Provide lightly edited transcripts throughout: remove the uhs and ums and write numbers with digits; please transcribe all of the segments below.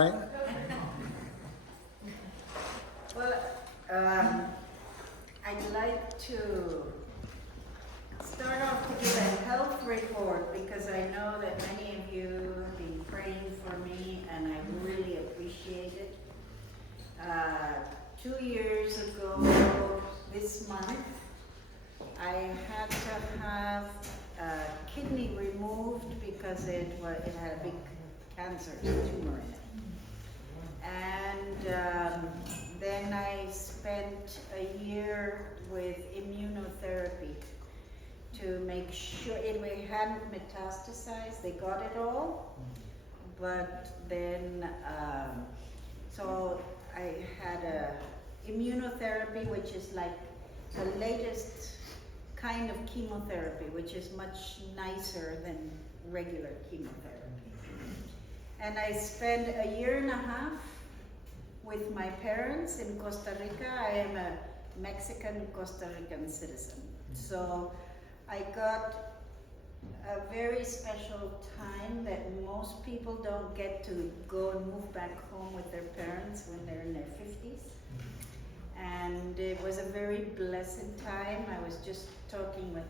Well, I'd like to start off to give a health report because I know that many of you have been praying for me and I really appreciate it. 2 years ago this month, I had to have a kidney removed because it had a big cancer tumor in it. And then I spent a year with immunotherapy to make sure it hadn't metastasized. They got it all, but then so I had a immunotherapy, which is like the latest kind of chemotherapy, which is much nicer than regular chemotherapy. And I spent a year and a half with my parents in Costa Rica. I am a Mexican Costa Rican citizen. So I got a very special time that most people don't get to go and move back home with their parents when they're in their 50s. And it was a very blessed time. I was just talking with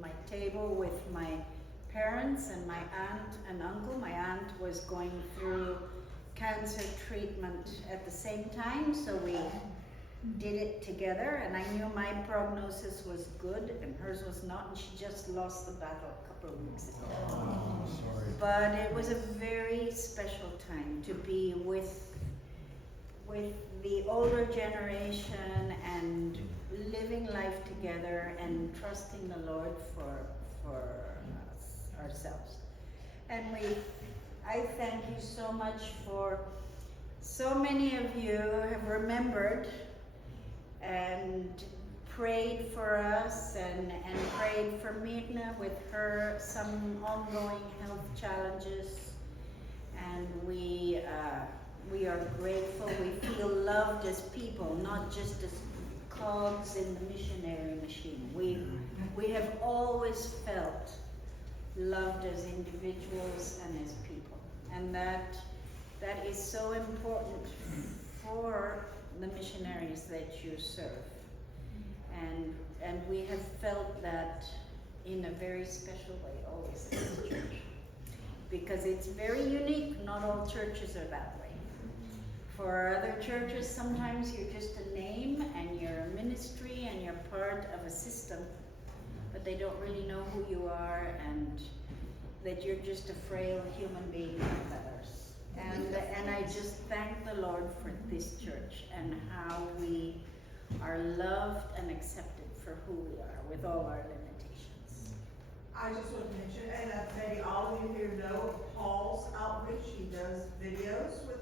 my table with my parents and my aunt and uncle. My aunt was going through cancer treatment at the same time, so we did it together, and I knew my prognosis was good and hers was not, and she just lost the battle a couple of weeks ago. Oh, sorry. But it was a very special time to be with the older generation and living life together and trusting the Lord for ourselves. And I thank you so much for so many of you have remembered and prayed for us and prayed for Mirna with her some ongoing health challenges, and we are grateful. We feel loved as people, not just as cogs in the missionary machine. We have always felt loved as individuals and as people, and that is so important for the missionaries that you serve, and we have felt that in a very special way always in this church, because it's very unique. Not all churches are that way. For other churches, sometimes you're just a name and you're a ministry and you're part of a system, but they don't really know who you are and that you're just a frail human being like others. And I just thank the Lord for this church and how we are loved and accepted for who we are with all our limitations. I just want to mention, and maybe all of you here know of Paul's outreach. He does videos with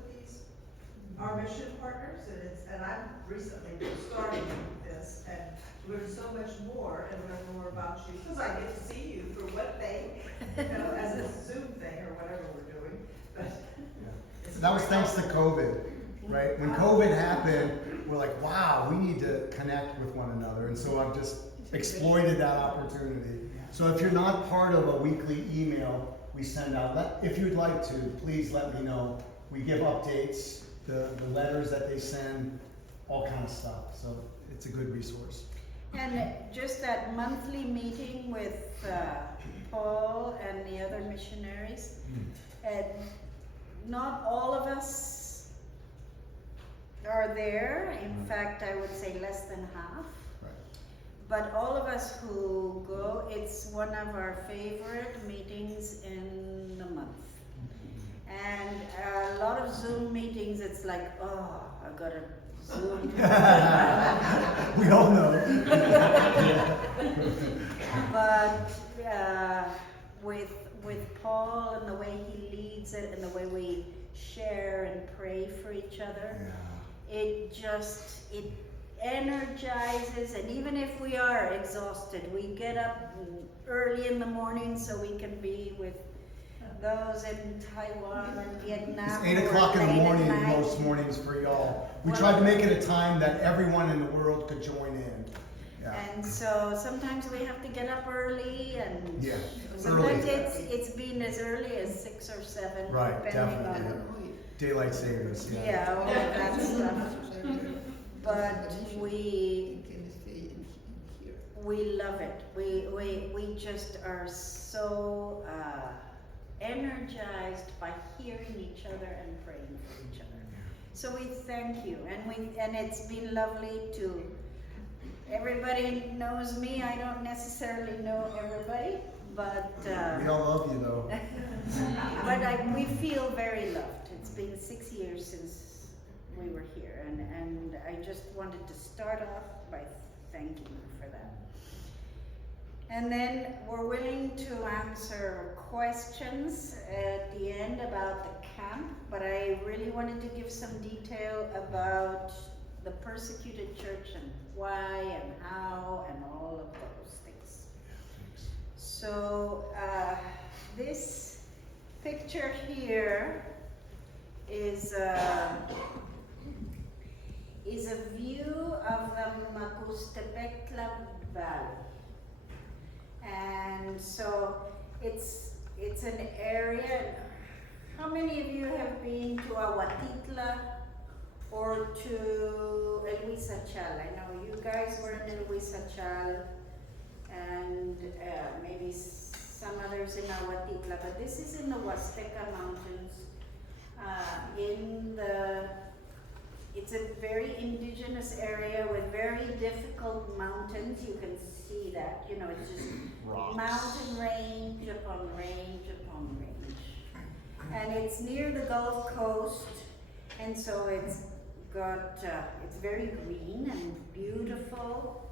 our mission partners, and I'm recently starting this and learn so much more and learn more about you, because I get to see you for what they, as a Zoom thing or whatever we're doing. But That was thanks to COVID, right? When COVID happened, we're like, wow, we need to connect with one another. And so I've just exploited that opportunity. So if you're not part of a weekly email we send out, if you'd like to, please let me know. We give updates, the letters that they send, all kind of stuff. So it's a good resource. And just that monthly meeting with Paul and the other missionaries, not all of us are there. In fact, I would say less than half. Right. But all of us who go, it's one of our favorite meetings in the month. And a lot of Zoom meetings, it's like, oh, I gotta Zoom. We all know. But with Paul and the way he leads it and the way we share and pray for each other, it energizes. And even if we are exhausted, we get up early in the morning so we can be with those in Taiwan and Vietnam. It's 8 o'clock in the morning most mornings for y'all. We tried to make it a time that everyone in the world could join in. Yeah. And so sometimes we have to get up early, and sometimes early. it's been as early as 6 or 7, Right, depending definitely. on Daylight savings, yeah. Yeah, all of that stuff. But we love it. We just are so energized by hearing each other and praying for each other. So we thank you, and it's been lovely to. Everybody knows me. I don't necessarily know everybody, but We all love you though. but we feel very loved. It's been 6 years since we were here, and I just wanted to start off by thanking you for that. And then we're willing to answer questions at the end about the camp, but I really wanted to give some detail about the persecuted church and why and how and all of those things. So this picture here is a view of the Macustepecla Valley. And so it's an area. How many of you have been to Aguatitla or to El Huizachal? I know you guys were in El Huizachal and maybe some others in Aguatitla, but this is in the Huasteca Mountains. It's a very indigenous area with very difficult mountains. You can see that, it's just Rocks. mountain range upon range upon range. And it's near the Gulf Coast, and so it's very green and beautiful.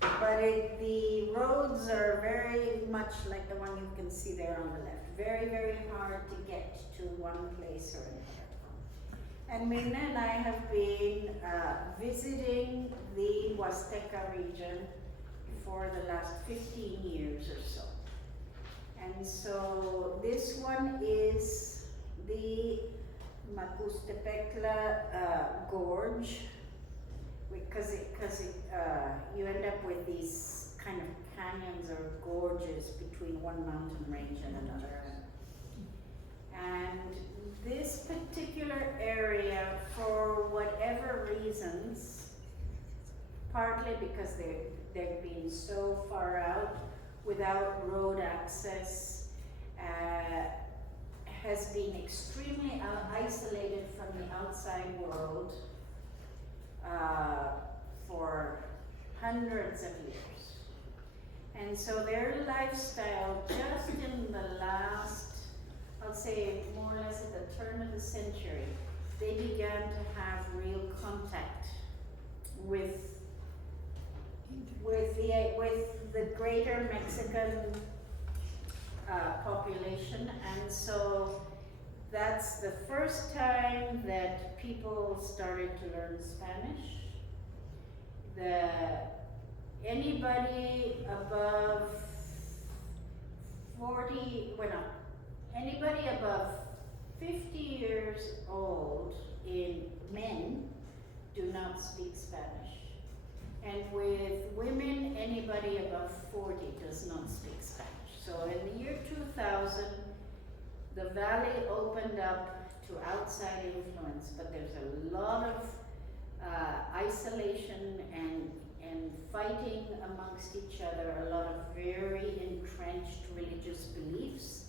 But the roads are very much like the one you can see there on the left. Very, very hard to get to one place or another. And Mirna and I have been visiting the Huasteca region for the last 15 years or so. And so this one is the Macustepecla Gorge, because you end up with these kind of canyons or gorges between one mountain range and another. And this particular area, for whatever reasons, partly because they've been so far out without road access, has been extremely isolated from the outside world for hundreds of years. And so their lifestyle, just in the last, I'll say more or less at the turn of the century, they began to have real contact with the greater Mexican population, and so that's the first time that people started to learn Spanish. Anybody above 50 years old in men do not speak Spanish. And with women, anybody above 40 does not speak Spanish. So in the year 2000, the valley opened up to outside influence, but there's a lot of isolation and fighting amongst each other, a lot of very entrenched religious beliefs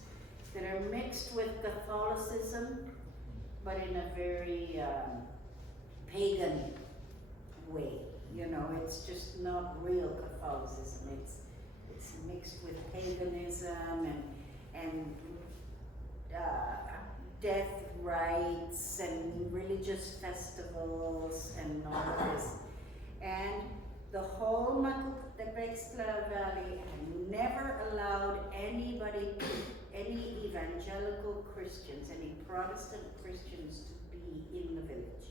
that are mixed with Catholicism, but in a very pagan way. It's just not real Catholicism. It's mixed with paganism and death rites and religious festivals and all of this. And the whole Macustepecla Valley never allowed any evangelical Christians, any Protestant Christians to be in the village.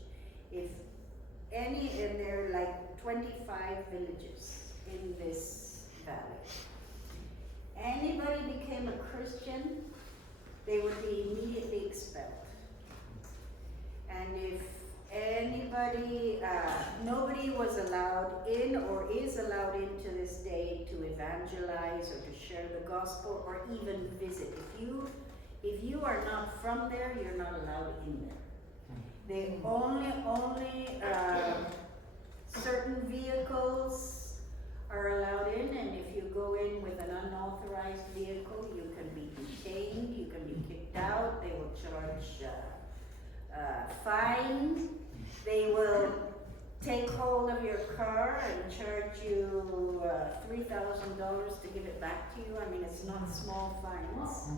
And there are like 25 villages in this valley. Anybody became a Christian, they would be immediately expelled. And if anybody, nobody was allowed in or is allowed in to this day to evangelize or to share the gospel or even visit. If you are not from there, you're not allowed in there. They only certain vehicles are allowed in, and if you go in with an unauthorized vehicle, you can be detained, you can be kicked out, they will charge fine, they will take hold of your car and charge you $3,000 to give it back to you. I mean, it's not small fines.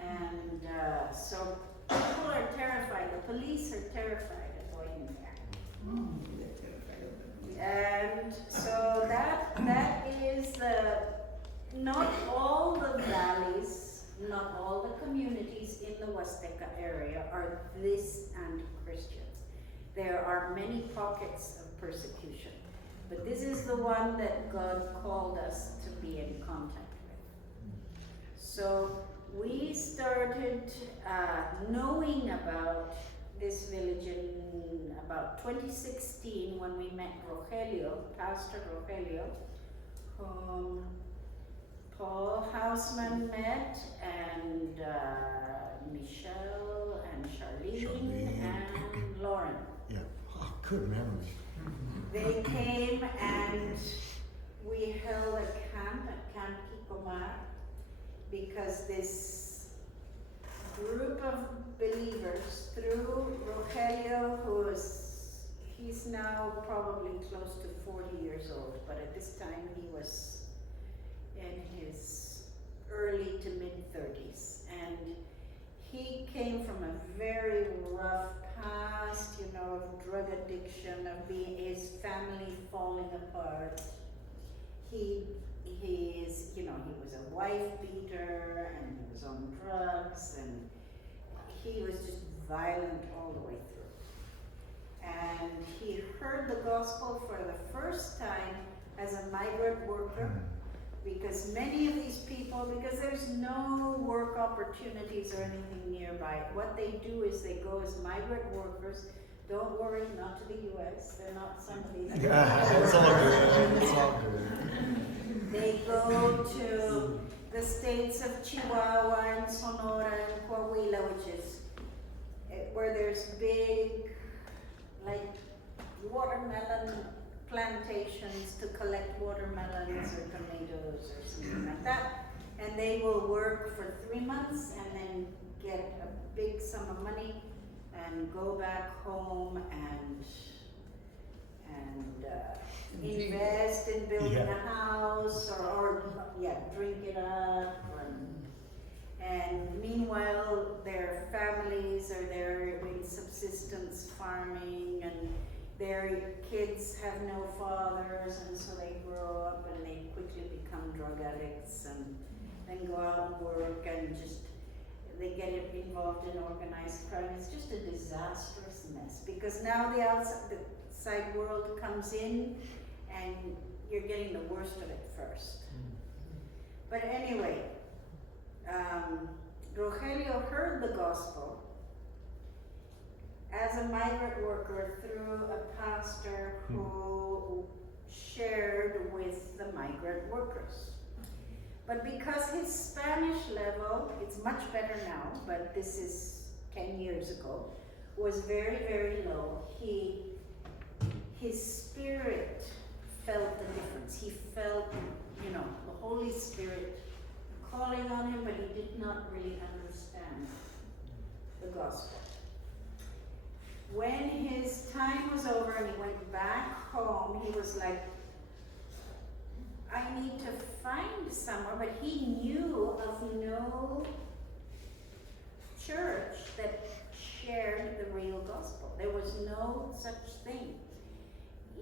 And so people are terrified, the police are terrified of going there. And so that is not all the valleys, not all the communities in the Huasteca area are this anti-Christian. There are many pockets of persecution, but this is the one that God called us to be in contact with. So we started knowing about this village in about 2016 when we met Rogelio, Pastor Rogelio, whom Paul Hausman met, and Michelle and Charlene and Lauren. Yeah. Oh, good memory. They came and we held a camp at Camp Kicomar because this group of believers through Rogelio, he's now probably close to 40 years old, but at this time he was in his early to mid-30s, and he came from a very rough past, you know, of drug addiction, of his family falling apart. He was a wife beater, and he was on drugs, and he was just violent all the way through. And he heard the gospel for the first time as a migrant worker, because many of these people, because there's no work opportunities or anything nearby, what they do is they go as migrant workers. Don't worry, not to the US, they're not some of these. It's all good. It's all good. They go to the states of Chihuahua and Sonora and Coahuila, which is where there's big, like, watermelon plantations to collect watermelons or tomatoes or something like that. And they will work for 3 months and then get a big sum of money and go back home and invest in building a house or drink it up. And meanwhile, their families are there doing subsistence farming, and their kids have no fathers, and so they grow up and they quickly become drug addicts and then go out and work and just, they get involved in organized crime. It's just a disastrous mess, because now the outside world comes in and you're getting the worst of it first. But anyway, Rogelio heard the gospel as a migrant worker through a pastor who shared with the migrant workers. But because his Spanish level, it's much better now, but this is 10 years ago, was very, very low, his spirit felt the difference. He felt, the Holy Spirit calling on him, but he did not really understand the gospel. When his time was over and he went back home, he was like, I need to find somewhere, but he knew of no church that shared the real gospel. There was no such thing.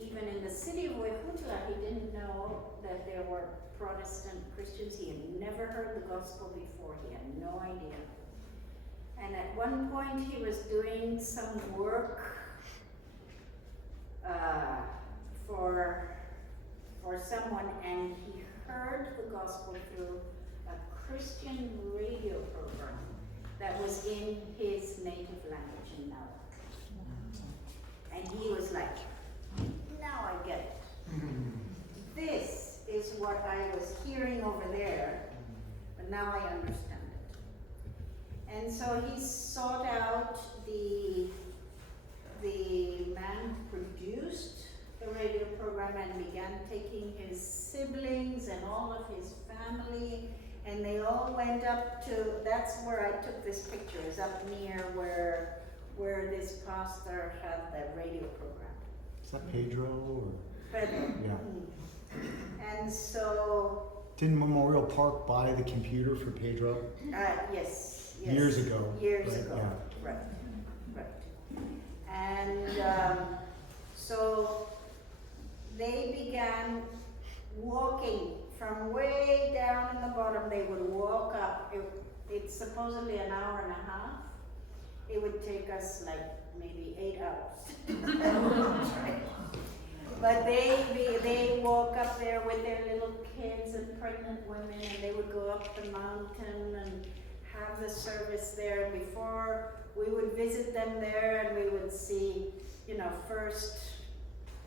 Even in the city of Huejutla, he didn't know that there were Protestant Christians. He had never heard the gospel before. He had no idea. And at one point he was doing some work for someone, and he heard the gospel through a Christian radio program that was in his native language in Nahuatl. And he was like, now I get it. This is what I was hearing over there, but now I understand it. And so he sought out the all went up to, that's where I took this picture, is up near where this pastor had the radio program. Is that Pedro or? Pedro. Yeah. And so, Didn't Memorial Park buy the computer for Pedro? yes. Years ago. Years right? ago, Yeah. right. And so they began walking from way down in the bottom. They would walk up. It's supposedly an hour and a half. It would take us like maybe 8 hours. But they walk up there with their little kids and pregnant women, and they would go up the mountain and have the service there. Before we would visit them there, and we would see, first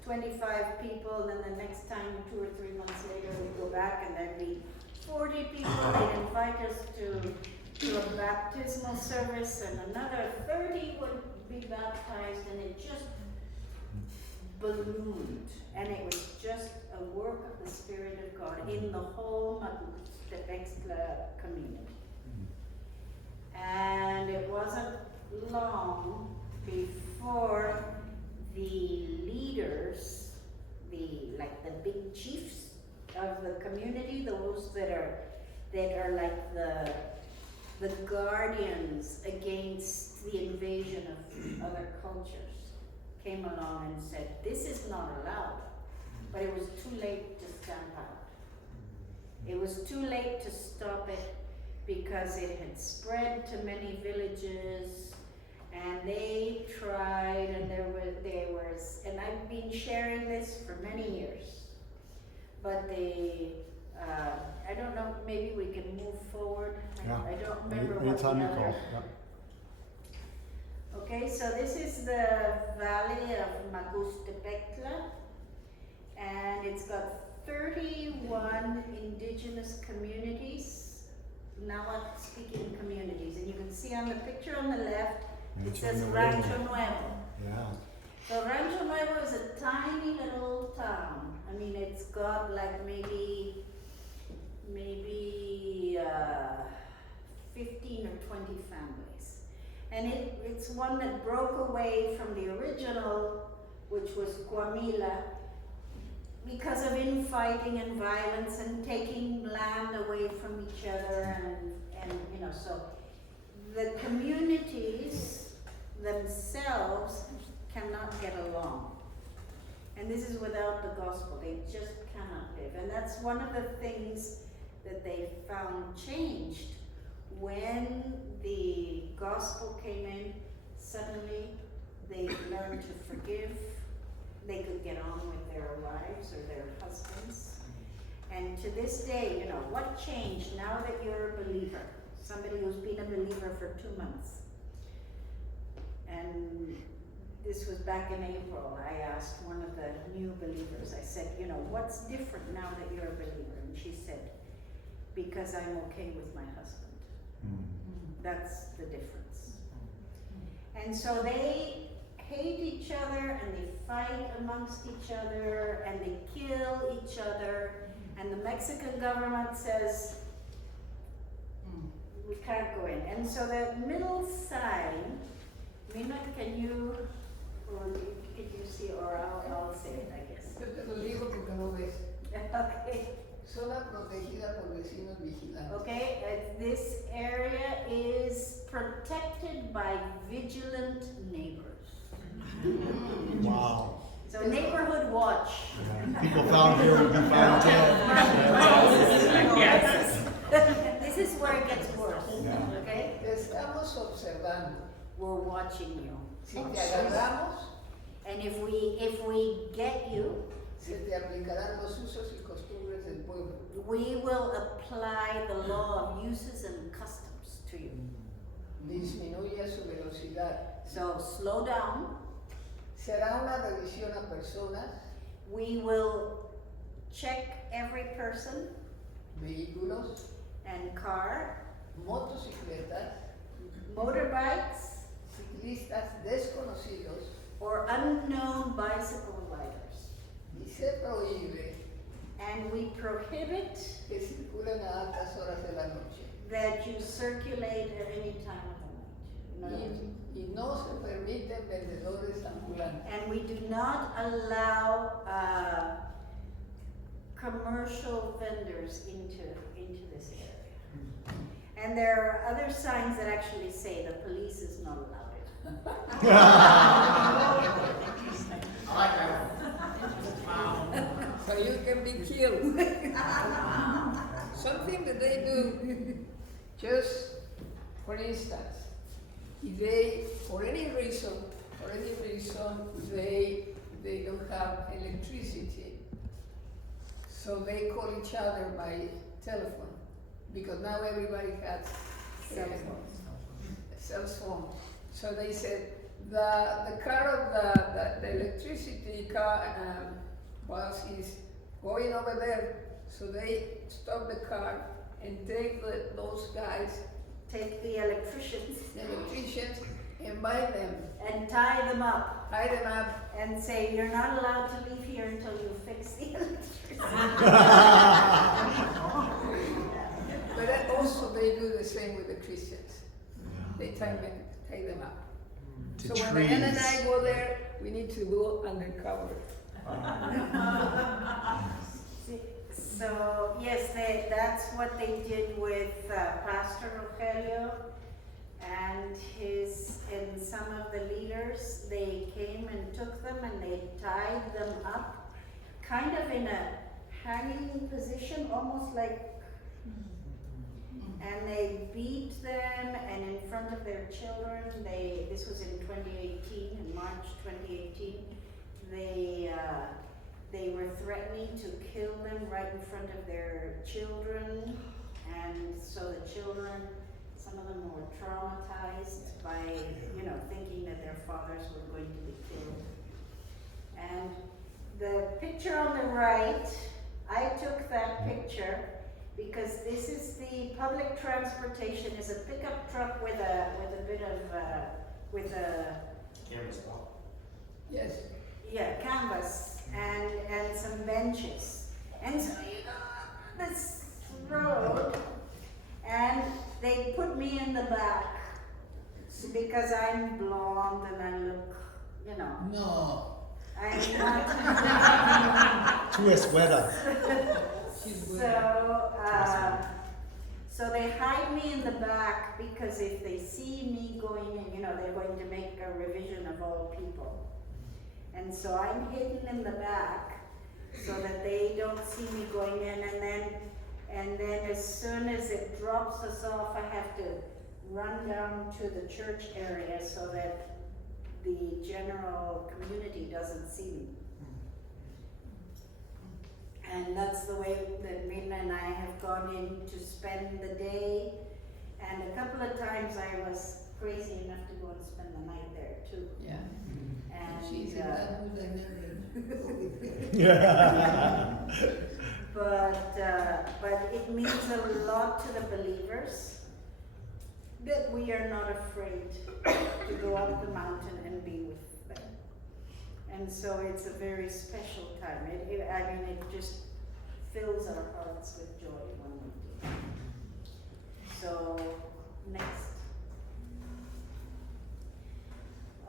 25 people, and then the next time, 2 or 3 months later, we'd go back and there'd be 40 people. They'd invite us to a baptismal service, and another 30 would be baptized, and it just ballooned. And it was just a work of the Spirit of God in the whole Tepextla community. And it wasn't long before the leaders, the big chiefs of the community, those that are like the guardians against the invasion of other cultures, came along and said, this is not allowed. But it was too late to stamp out. It was too late to stop it, because it had spread to many villages, and they tried, and there was, and I've been sharing this for many years, but I don't know, maybe we can move forward. Yeah. I don't remember what the Anytime you other. call. Yeah. Okay, so this is the valley of Magustepectla, and it's got 31 indigenous communities, Nahuatl speaking communities, and you can see on the picture on the left, it says Rancho Nuevo. Yeah. So Rancho Nuevo is a tiny little town. I mean, it's got like maybe 15 or 20 families. And it's one that broke away from the original, which was Coamila, because of infighting and violence and taking land away from each other, and so the communities themselves cannot get along. And this is without the gospel. They just cannot live. And that's one of the things that they found changed when the gospel came in. Suddenly they learned to forgive. They could get on with their wives or their husbands. And to this day, what changed now that you're a believer? Somebody who's been a believer for 2 months. And this was back in April. I asked one of the new believers, I said, what's different now that you're a believer? And she said, because I'm okay with my husband. That's the difference. And so they hate each other, and they fight amongst each other, and they kill each other, and the Mexican government says, we can't go in. And so the middle sign, Mirna, can you see, or I'll say it, I guess. Yo te lo digo porque no ves. Okay. Zona protegida por vecinos vigilantes. Okay, this area is protected by vigilant neighbors. Wow. So neighborhood watch. Yeah. People found here would be found dead. This is where it gets worse. Yeah. Okay? Te estamos observando. We're watching you. Si te agarramos, And if we get you, se te aplicarán los usos y costumbres del pueblo. we will apply the law of uses and customs to you. Disminuya su velocidad. So slow down. Se hará una revisión a personas, We will check every person vehículos, and car, motocicletas, motorbikes, ciclistas desconocidos, or unknown bicycle riders. y se prohíbe And we prohibit que circulen a altas horas de la noche. that you circulate at any time of the night. In other words, Y no se permiten vendedores ambulantes. and we do not allow commercial vendors into this area. And there are other signs that actually say the police is not allowed it. I like that one. So you can be killed. Something that they do, just for instance, if they, for any reason, they don't have electricity, so they call each other by telephone, because now everybody has cell phone. So they said the car of the electricity car bus is going over there, so they stop the car and take those guys, Take the electricians the electricians, and buy them, and tie them up and and say, you're not allowed to leave here until you fix the electricity. But that also they do the same with the Christians. They tie them up. To So when Diana and trees. I go there, we need to go undercover. So, yes, that's what they did with Pastor Rogelio and some of the leaders. They came and took them and they tied them up, kind of in a hanging position, almost like, and they beat them, and in front of their children, this was in 2018, in March 2018, they were threatening to kill them right in front of their children, and so the children, some of them were traumatized by, thinking that their fathers were going to be killed. And the picture on the right, I took that picture because this is the public transportation, is a pickup truck with a bit of, Camera stop. Yes. canvas and some benches. And so this road, and they put me in the back because I'm blonde and I look, No. I'm not. To a sweater. She's good. So they hide me in the back because if they see me going in, they're going to make a revision of all people. And so I'm hidden in the back so that they don't see me going in, and then as soon as it drops us off, I have to run down to the church area so that the general community doesn't see me. And that's the way that Mirna and I have gone in to spend the day. And a couple of times I was crazy enough to go and spend the night there too. Yeah. And She's a man who's but it means a lot to the believers that we are not afraid to go up the mountain and be with them. And so it's a very special time. It just fills our hearts with joy when we do it. So, next.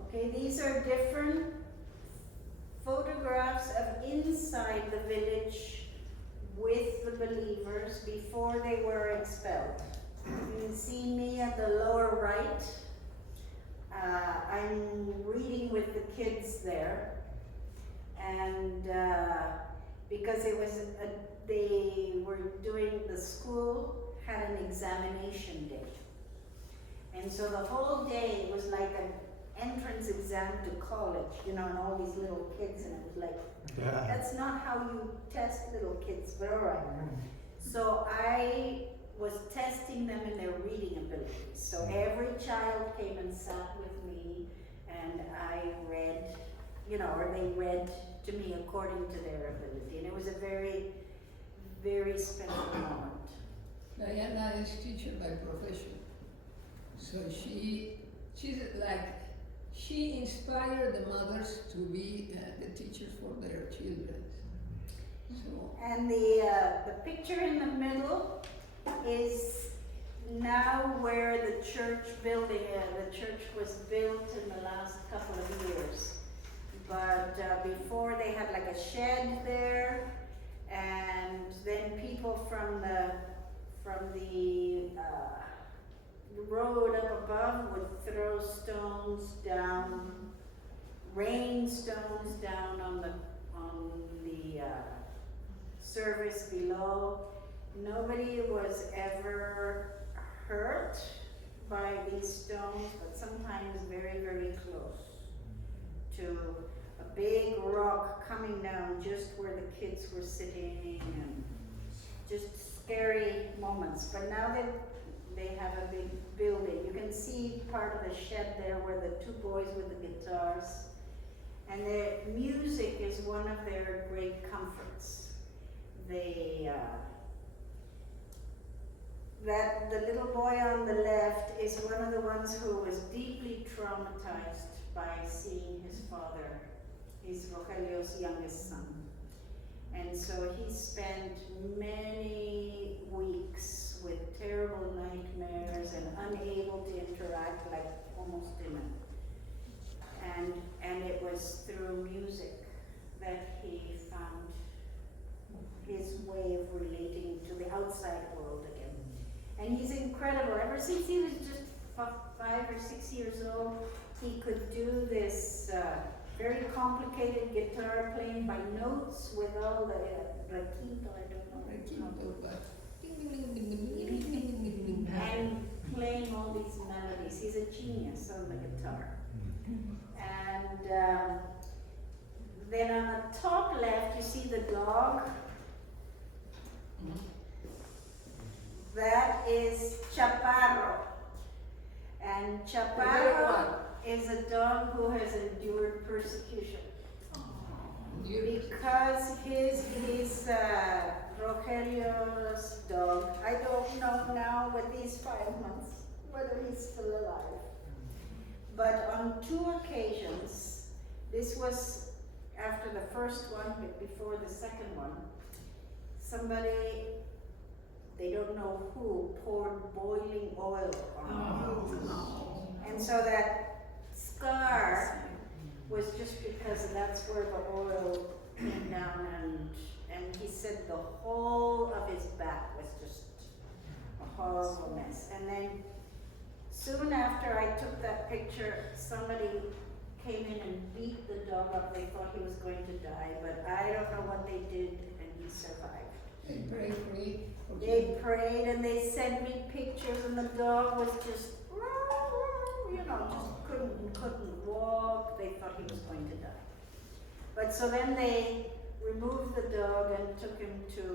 Okay, these are different photographs of inside the village with the believers before they were expelled. You can see me at the lower right. I'm reading with the kids there, and because it was they were doing, the school had an examination day, and so the whole day was like an entrance exam to college, and all these little kids, and it was like, that's not how you test little kids, but all right. So I was testing them in their reading abilities. So every child came and sat with me, and I read, or they read to me according to their ability. And it was a very, very special moment. Diana is teacher by profession. So she inspired the mothers to be the teachers for their children. So And the picture in the middle is now where the church building, the church was built in the last couple of years. But before they had like a shed there, and then people from the road up above would throw stones down, rain stones down on the service below. Nobody was ever hurt by these stones, but sometimes very, very close to a big rock coming down just where the kids were sitting, and just scary moments. But now they have a big building. You can see part of the shed there where the two boys with the guitars, and the music is one of their great comforts. The little boy on the left is one of the ones who was deeply traumatized by seeing his father. He's Rogelio's youngest son. And so he spent many weeks with terrible nightmares and unable to interact, like almost didn't. And it was through music that he found his way of relating to the outside world again. And he's incredible. Ever since he was just 5 or 6 years old, he could do this very complicated guitar playing by notes with all the quinto, I don't know. And playing all these melodies. He's a genius on the guitar. And then on the top left, you see the dog. That is Chaparro. And Chaparro is a dog who has endured persecution. Because he's Rogelio's dog. I don't know now with these 5 months whether he's still alive. But on 2 occasions, this was after the first one, but before the second one, somebody, they don't know who, poured boiling oil on him. And so that scar was just because that's where the oil came down, and he said the whole of his back was just a horrible mess. And then soon after I took that picture, somebody came in and beat the dog up. They thought he was going to die, but I don't know what they did, and he survived. They prayed for you. They prayed and they sent me pictures, and the dog was just, just couldn't walk. They thought he was going to die. But so then they removed the dog and took him to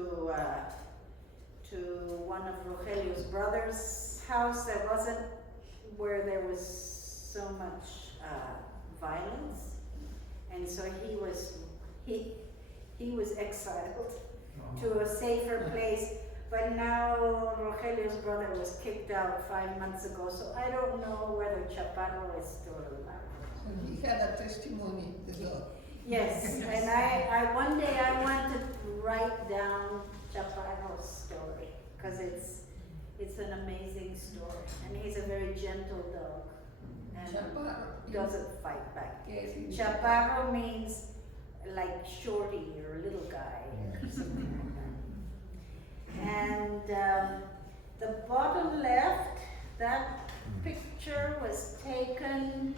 one of Rogelio's brother's house. That wasn't where there was so much violence, and so he was exiled to a safer place. But now Rogelio's brother was kicked out 5 months ago, so I don't know whether Chaparro is still alive. So he had a testimony, the dog. Yes, and I one day I want to write down Chaparro's story, because it's an amazing story, and he's a very gentle dog, and Chaparro. doesn't fight back. Yes, he- Chaparro means like shorty or little guy or something like that. And the bottom left, that picture was taken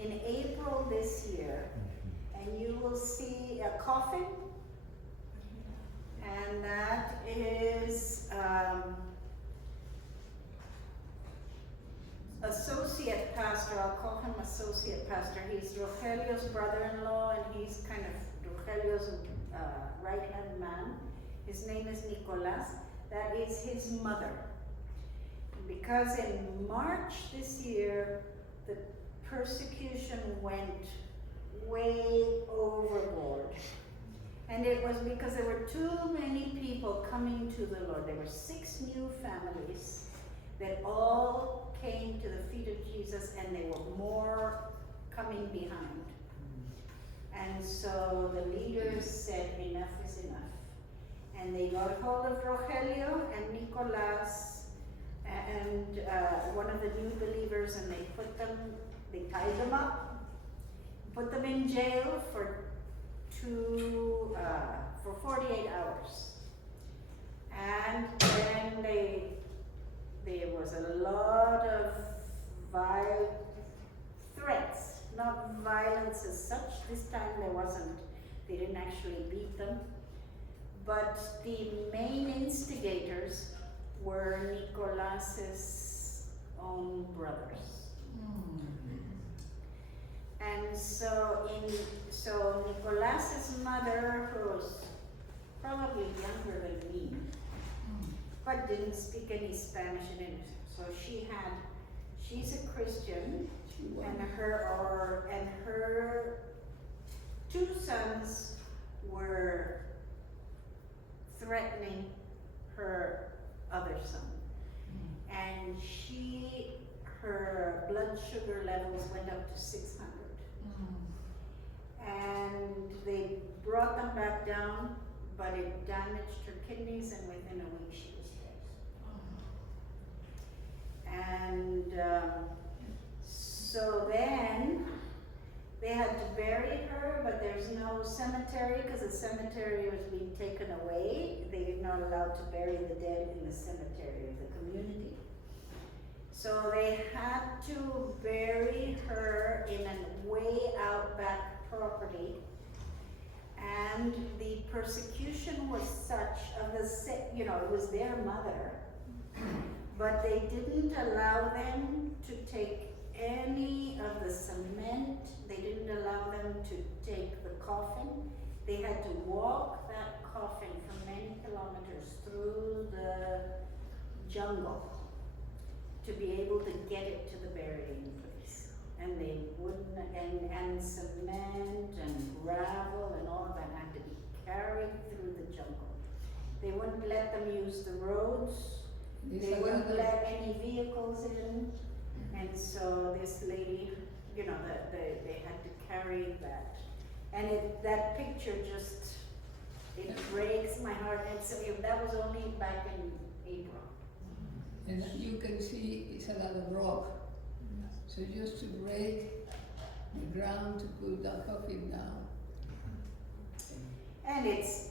in April this year, and you will see a coffin, and that is associate pastor. I'll call him associate pastor. He's Rogelio's brother-in-law, and he's kind of Rogelio's right-hand man. His name is Nicolas. That is his mother. Because in March this year, the persecution went way overboard. And it was because there were too many people coming to the Lord. There were 6 new families that all came to the feet of Jesus, and there were more coming behind. And so the leaders said, enough is enough. And they got hold of Rogelio and Nicolas, and one of the new believers, and they tied them up, put them in jail for 48 hours. And then there was a lot of threats, not violence as such. This time they didn't actually beat them. But the main instigators were Nicolas's own brothers. And so Nicolas's mother, who was probably younger than me, but didn't speak any Spanish in it. So she's a Christian, and her two sons were threatening her other son. And her blood sugar levels went up to 600. And they brought them back down, but it damaged her kidneys, and within a week she was dead. And so then they had to bury her, but there's no cemetery because the cemetery was being taken away. They were not allowed to bury the dead in the cemetery of the community. So they had to bury her in a way out back property. And the persecution was such it was their mother, but they didn't allow them to take any of the cement. They didn't allow them to take the coffin. They had to walk that coffin for many kilometers through the jungle to be able to get it to the burying place. And they wouldn't, and cement and gravel and all of that had to be carried through the jungle. They wouldn't let them use the roads. They wouldn't let any vehicles in. And so this lady, they had to carry that. And that picture it breaks my heart. And that was only back in April. And you can see it's a lot of rock. So just to break the ground to put the coffin down. And it's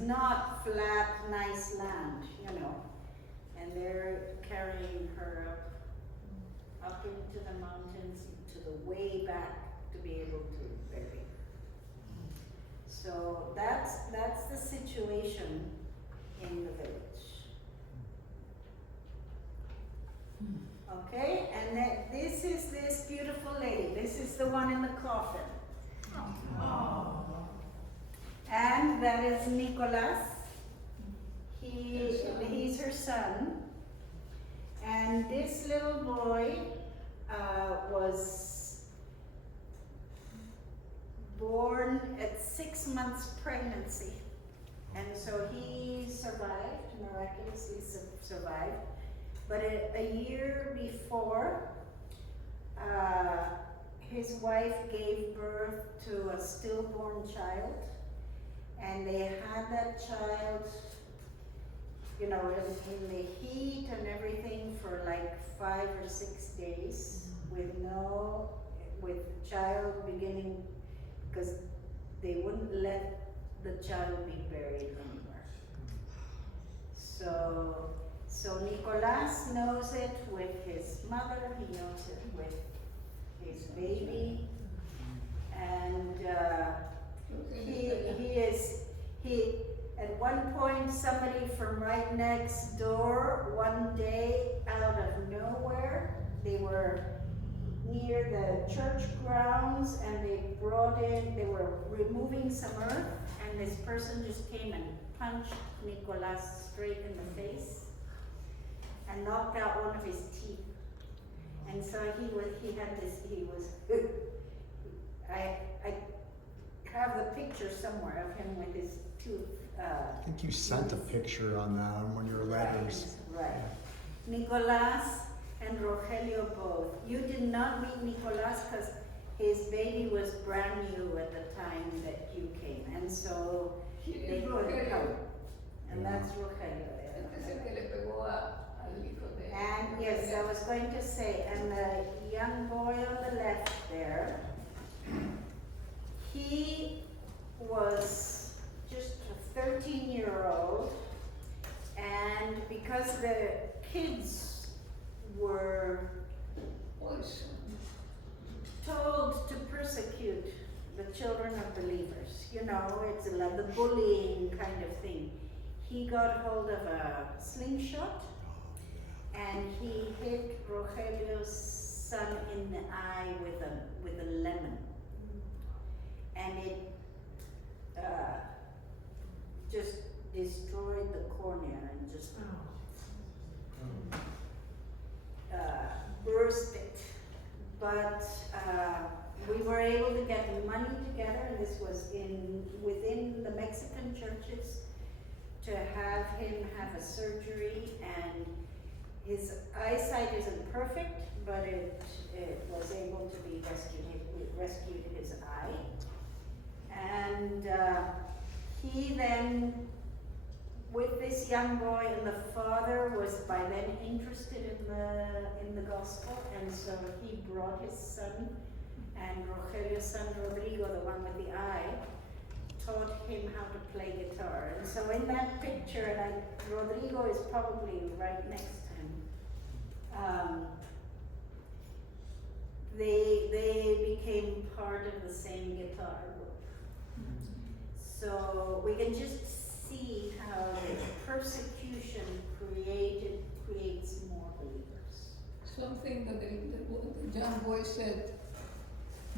not flat, nice land, and they're carrying her up into the mountains, to the way back to be able to bury. So that's the situation in the village. Okay, and this is this beautiful lady. This is the one in the coffin. And that is Nicolas. He's her son. And this little boy was born at 6 months pregnancy. And so he survived, miraculously survived. But a year before, his wife gave birth to a stillborn child. And they had that child, in the heat and everything for like 5 or 6 days with the child beginning, because they wouldn't let the child be buried anywhere. So Nicolas knows it with his mother, he knows it with his baby, and he at one point, somebody from right next door, one day out of nowhere, they were near the church grounds and they were removing some earth, and this person just came and punched Nicolas straight in the face and knocked out one of his teeth. And so I have the picture somewhere of him with his tooth. I think you sent a picture on that on one of your letters. Right. Nicolas and Rogelio both. You did not meet Nicolas because his baby was brand new at the time that you came, and so they couldn't come. and that's Rogelio there. Este es el que le pegó al hijo de. And yes, I was going to say, and the young boy on the left there, he was just a 13-year-old, and because the kids were Also. told to persecute the children of believers, you know, it's like the bullying kind of thing. He got hold of a slingshot and he hit Rogelio's son in the eye with a lemon, and it just destroyed the cornea and just burst it. But we were able to get money together, and this was within the Mexican churches, to have him have a surgery, and his eyesight isn't perfect, but it was able to be rescued. We rescued his eye, and he then, with this young boy, and the father was by then interested in the gospel, and so he brought his son, and Rogelio's son Rodrigo, the one with the eye, taught him how to play guitar. And so in that picture, and Rodrigo is probably right next to him, they became part of the same guitar group. So we can just see how the persecution creates more believers. Something that the young boy said,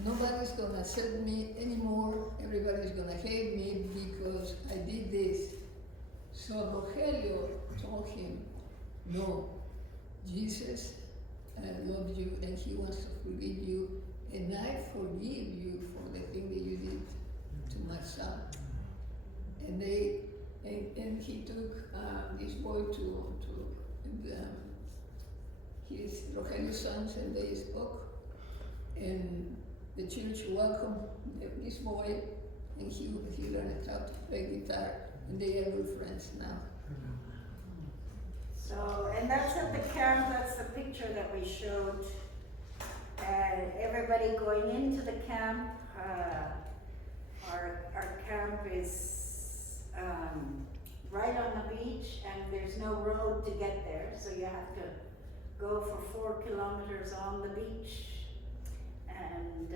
nobody's gonna accept me anymore, everybody's gonna hate me because I did this. So Rogelio told him, no, Jesus loves you and he wants to forgive you, and I forgive you for the thing that you did to my son. And he took this boy to his Rogelio's sons, and they spoke, and the church welcomed this boy, and he learned how to play guitar, and they are good friends now. So, and that's at the camp, that's the picture that we showed. Everybody going into the camp, our camp is right on the beach, and there's no road to get there, so you have to go for 4 kilometers on the beach. And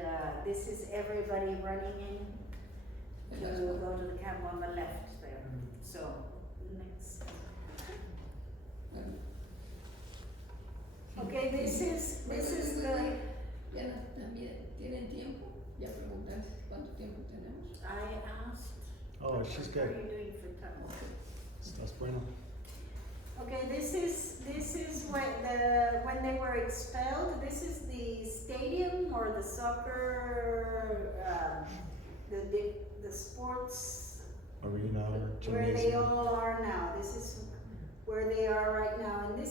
this is everybody running in to go to the camp on the left there. So, next. Okay, this is the, Ya también tienen tiempo, ya preguntaste cuánto tiempo tenemos. I asked. Oh, she's What are good. you doing for time? Estás bueno. Okay, this is when they were expelled. This is the stadium or the soccer, the sports Arena or where they gymnasium. all are now. This is where they are right now, and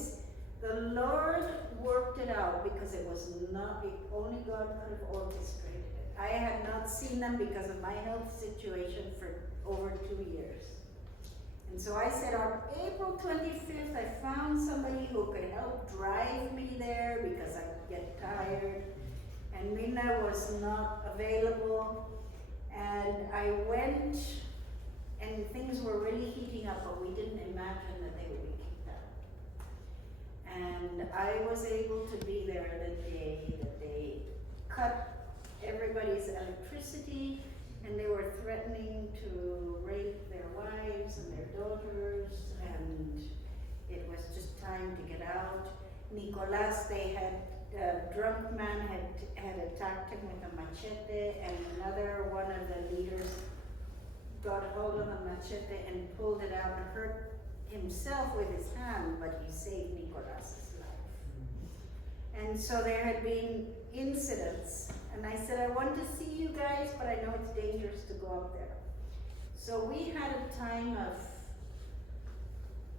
the Lord worked it out because it was not, only God could have orchestrated it. I had not seen them because of my health situation for over 2 years. And so I said, on April 25th, I found somebody who could help drive me there because I get tired. And Mirna was not available. And I went, and things were really heating up, but we didn't imagine that they would be kicked out. And I was able to be there the day that they cut everybody's electricity, and they were threatening to rape their wives and their daughters, and it was just time to get out. Nicolas, they had, a drunk man had attacked him with a machete, and another one of the leaders got hold of the machete and pulled it out and hurt himself with his hand, but he saved Nicolas's life. And so there had been incidents, and I said, I want to see you guys, but I know it's dangerous to go up there. So we had a time of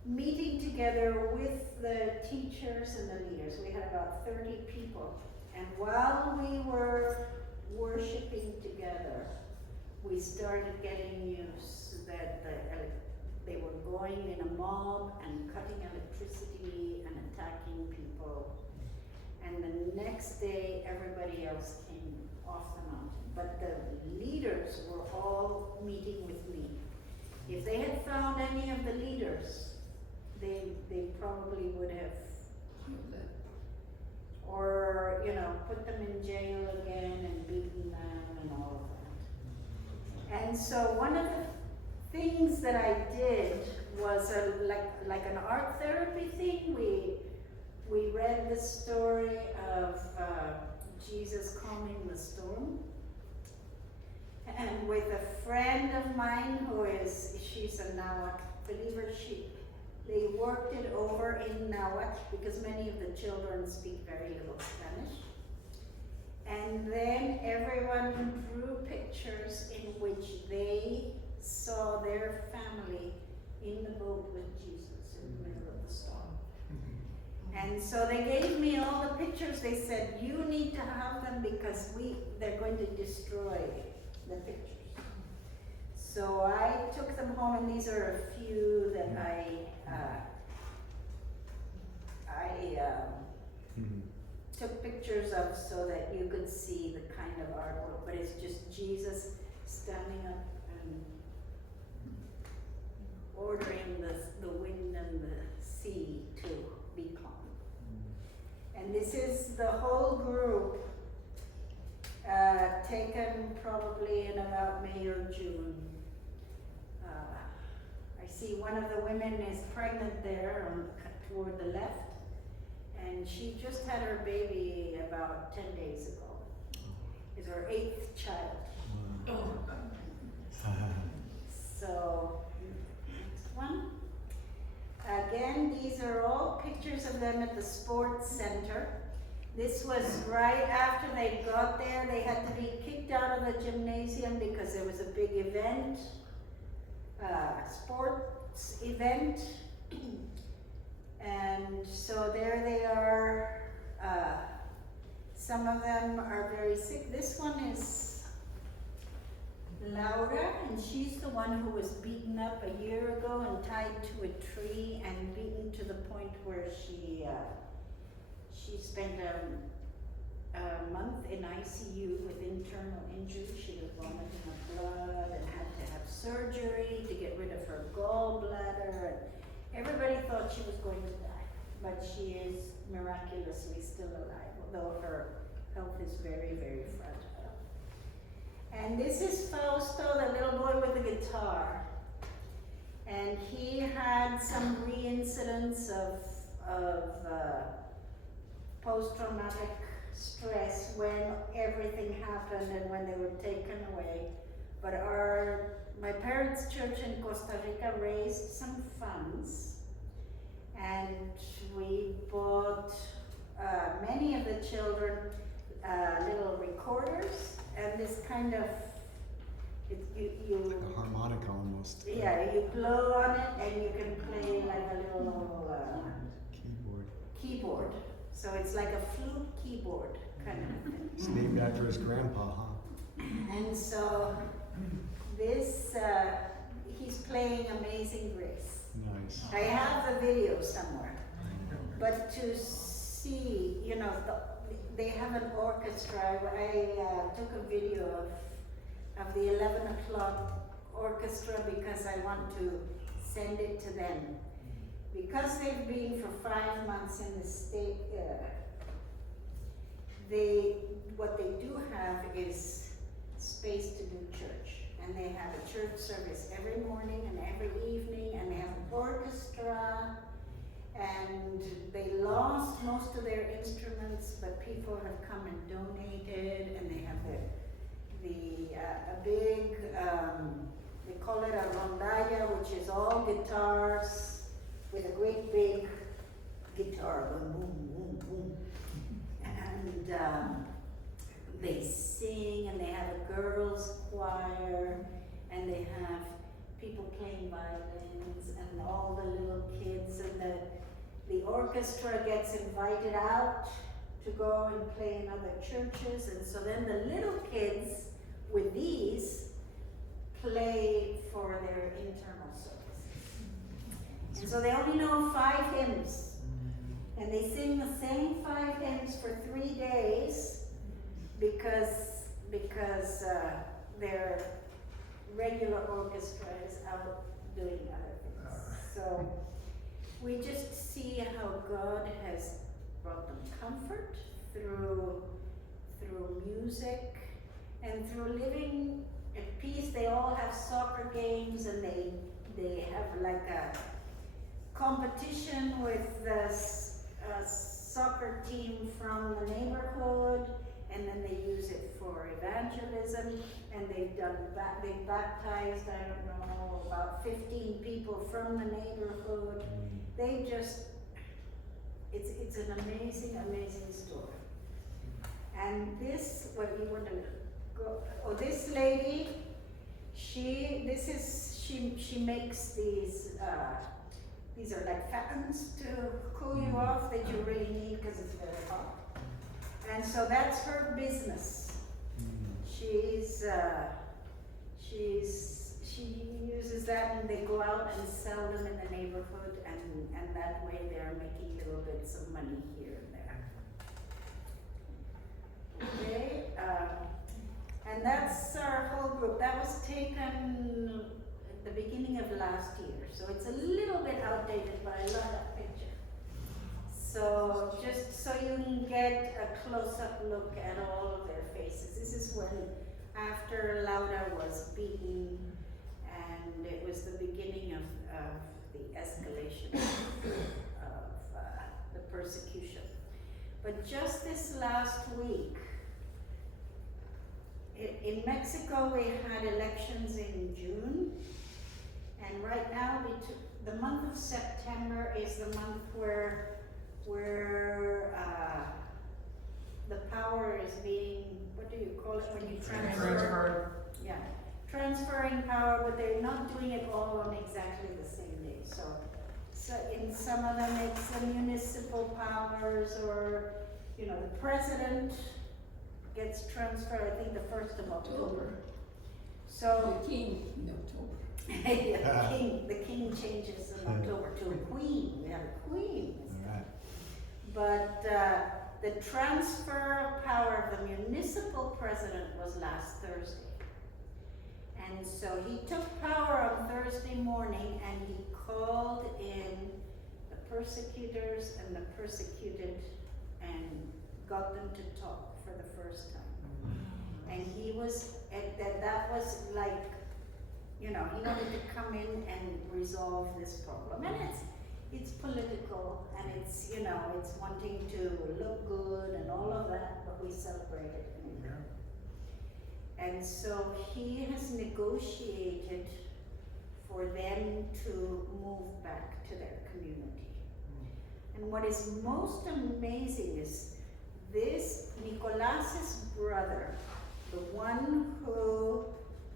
meeting together with the teachers and the leaders. We had about 30 people, and while we were worshiping together, we started getting news that they were going in a mob and cutting electricity and attacking people. And the next day, everybody else came off the mountain. But the leaders were all meeting with me. If they had found any of the leaders, they probably would have, or, you know, put them in jail again and beaten them and all of that. And so one of the things that I did was like an art therapy thing. We read the story of Jesus calming the storm. And with a friend of mine she's a Nahuatl believer, they worked it over in Nahuatl because many of the children speak very little Spanish. And then everyone drew pictures in which they saw their family in the boat with Jesus in the middle of the storm. And so they gave me all the pictures. They said, you need to have them because they're going to destroy the pictures. So I took them home, and these are a few that I took pictures of so that you could see the kind of artwork. But it's just Jesus standing up and ordering the wind and the sea to be calm. And this is the whole group taken probably in about May or June. I see one of the women is pregnant there toward the left, and she just had her baby about 10 days ago. It's her 8th child. So, next one. Again, these are all pictures of them at the sports center. This was right after they got there. They had to be kicked out of the gymnasium because there was a big event, sports event. And so there they are. Some of them are very sick. This one is Laura, and she's the one who was beaten up a year ago and tied to a tree and beaten to the point where she spent a month in ICU with internal injuries. She was vomiting up blood and had to have surgery to get rid of her gallbladder. And everybody thought she was going to die, but she is miraculously still alive, although her health is very, very fragile. And this is Fausto, the little boy with the guitar. And he had some reincidents of post-traumatic stress when everything happened and when they were taken away. But my parents' church in Costa Rica raised some funds, and we bought many of the children little recorders, and this kind of, Like a harmonica almost. yeah, you blow on it and you can play like a little keyboard. So it's like a flute keyboard kind of thing. It's named after his grandpa, huh? And so this, he's playing Amazing Grace. Nice. I have the video somewhere. But to see, you know, they have an orchestra. I took a video of the 11 o'clock orchestra because I want to send it to them. Because they've been for 5 months in the state, what they do have is space to do church. And they have a church service every morning and every evening, and they have an orchestra. And they lost most of their instruments, but people have come and donated, and they have a big, they call it a rondalla, which is all guitars with a great big guitar going boom, boom, boom. And they sing, and they have a girls' choir, and they have people playing violins, and all the little kids, and the orchestra gets invited out to go and play in other churches, and so then the little kids with these play for their internal services. And so they only know 5 hymns. And they sing the same 5 hymns for 3 days because their regular orchestra is out doing other things. So we just see how God has brought them comfort through music and through living at peace. They all have soccer games, and they have like a competition with the soccer team from the neighborhood, and then they use it for evangelism, and they've baptized, I don't know, about 15 people from the neighborhood. They just, it's an amazing, amazing story. And this, what you want to go, oh, this lady, she makes these are like fans to cool you off that you really need because it's very hot. And so that's her business. She uses that, and they go out and sell them in the neighborhood, and that way they're making little bits of money here and there. Okay, and that's our whole group. That was taken at the beginning of last year, so it's a little bit outdated, but I love that picture. So just so you can get a close-up look at all of their faces. This is when, after Laura was beaten, and it was the beginning of the escalation of the persecution. But just this last week, in Mexico we had elections in June, and right now the month of September is the month where the power is being, what do you call it when you transfer? Yeah, transferring power, but they're not doing it all on exactly the same day. So in some of them it's the municipal powers, or the president gets transferred, I think the 1st of October. So The king in October. yeah, the king changes in October to a queen. We have a queen. All right. But the transfer of power of the municipal president was last Thursday. And so he took power on Thursday morning, and he called in the persecutors and the persecuted and got them to talk for the first time. And he was, that was like, he wanted to come in and resolve this problem. And it's political, and it's, it's wanting to look good and all of that, but we celebrate it anyway. And so he has negotiated for them to move back to their community. And what is most amazing is this, Nicolas's brother, the one who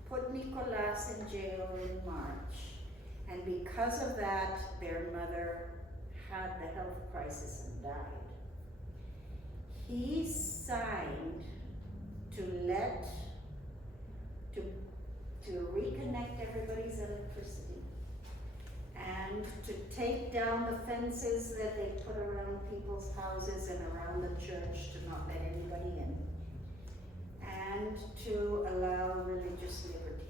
put Nicolas in jail in March, and because of that, their mother had the health crisis and died. He signed to reconnect everybody's electricity, and to take down the fences that they put around people's houses and around the church to not let anybody in, and to allow religious liberty.